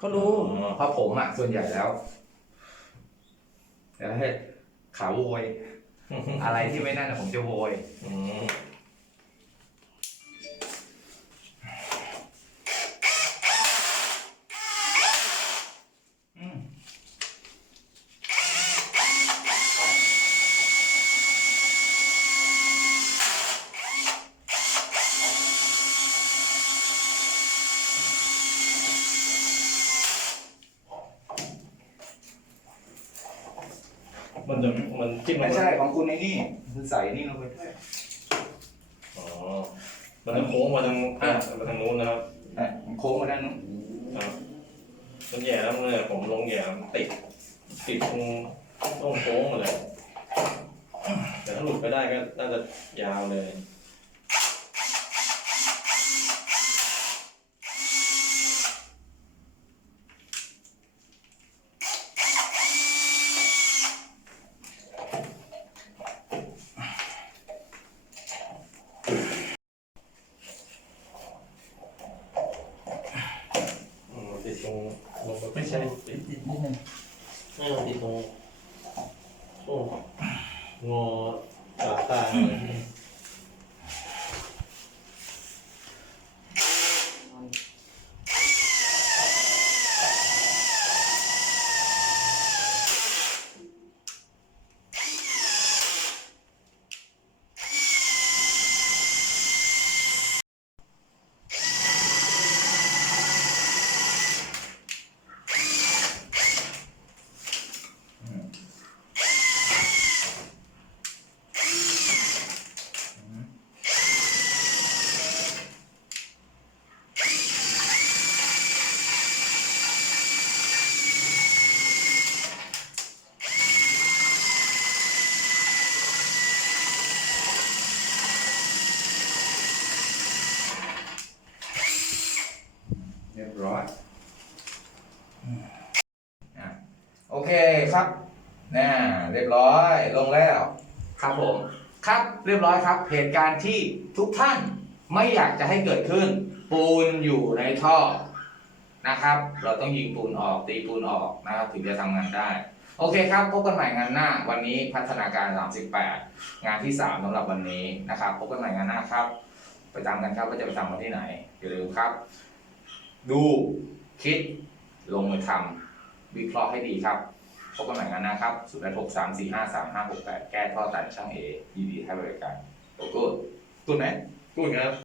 เขารู้อ๋อเพราะผมอะส่วนใหญ่แล้วแล้วให้ขาโวย อะไรที่ไม่นั่นอะผมจะโวย มันจะมันจิ้มลงไม่ใช่ของคุณในนี่คือใส่นี่ลงไปด้วยอ๋อมันจะโค้งมาทางอ่ามาทางนู้นนะครับอะมันโค้งมาด้านนู้นครับมันแย่แล้วเนี่ยผมลงแย่มันติด ติดตรงต้องโค้งมาเลย แต่ถ้าหลุดไปได้ก็น่าจะยาวเลย รงลงไม่ใช่ติดนิดนึงไม่มันติดตรงช่วงงอตาตาเลย เรียบร้อยอะโอเคครับน่าเรียบร้อยลงแล้ว ครับผม ครับเรียบร้อยครับ เหตุการณ์ที่ทุกท่านไม่อยากจะให้เกิดขึ้น ปูนอยู่ในท่อนะครับ เราต้องยิงปูนออกตีปูนออกนะครับถึงจะทำงานได้ โอเคครับ พบกันใหม่งานหน้า วันนี้พัฒนาการ 38 งานที่ 3สำหรับวันนี้นะครับ พบกันใหม่งานหน้าครับ ไปตามกันครับว่าจะไปทำกันที่ไหนอย่าลืมครับ ดูคิดลงมือทำวิเคราะห์ให้ดีครับพบกันใหม่งานนะครับสูตรเลขหกสามสี่ห้าสามห้าหกแปดแก้ข้อตันช่างเอยินดีให้บริการโอเคตัวไหนพูดครับ